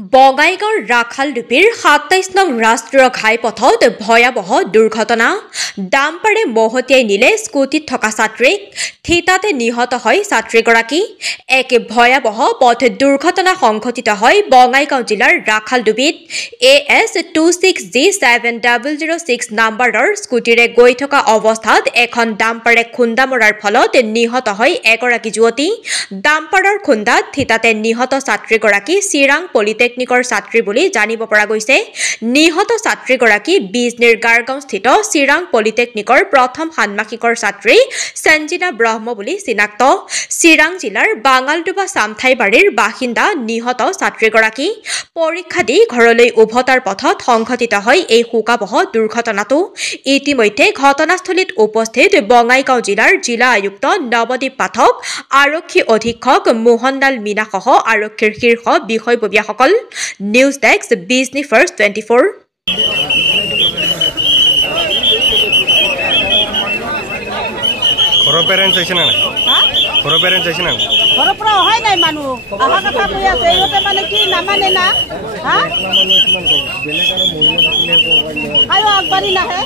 বঙাইগাঁৱৰ ৰাখালডুবিৰ ২৭ নং ৰাষ্ট্ৰীয় ঘাইপথত ভয়াৱহ দুৰ্ঘটনা। ডাম্পাৰে মহতিয়াই নিলে স্কুটিত থকা ছাত্ৰীক, থিতাতে নিহত হয় ছাত্ৰীগৰাকী। এক ভয়াৱহ পথ দুৰ্ঘটনা সংঘটিত হয় বঙাইগাঁও জিলাৰ ৰাখালডুবিত। AS 26G7006 নম্বৰৰ স্কুটিৰে গৈ থকা অৱস্থাত এখন ডাম্পাৰে খুন্দা মৰাৰ ফলত নিহত হয় এগৰাকী যুৱতী। ডাম্পাৰৰ খুন্দাত থিতাতে নিহত ছাত্ৰীগৰাকী চিৰাং পলিটেকনিকৰ ছাত্ৰী বুলি জানিব পৰা গৈছে। নিহত ছাত্ৰীগৰাকী বিজনীৰ গাৰগাঁওস্থিত চিৰাং পলিটেকনিকৰ প্ৰথম ষান্মাসিকৰ ছাত্ৰী সঞ্জিনা ব্ৰহ্ম বুলি চিনাক্ত। চিৰাং জিলাৰ বাঙালডোবা চামথাইবাৰীৰ বাসিন্দা নিহত ছাত্ৰীগৰাকী। পৰীক্ষা দি ঘৰলৈ উভতাৰ পথত সংঘটিত হয় এই শোকাবহ দুৰ্ঘটনাটো। ইতিমধ্যে ঘটনাস্থলীত উপস্থিত বঙাইগাঁও জিলাৰ জিলা আয়ুক্ত নৱদ্বীপ পাঠক, আৰক্ষী অধীক্ষক মোহনলাল মীনাসহ আৰক্ষীৰ শীৰ্ষ বিষয়ববীয়াসকল। News desk Bijni first 24। ঘৰৰ পেৰেণ্টছ আহিছে না? ঘৰৰ পেৰেণ্টছ আহিছে না? ঘৰৰ পৰা অহাই নাই মানুহ, অহা কথা কৈ আছে। ইহঁতে মানে কি নামানে না? আগবাঢ়ি নাহে।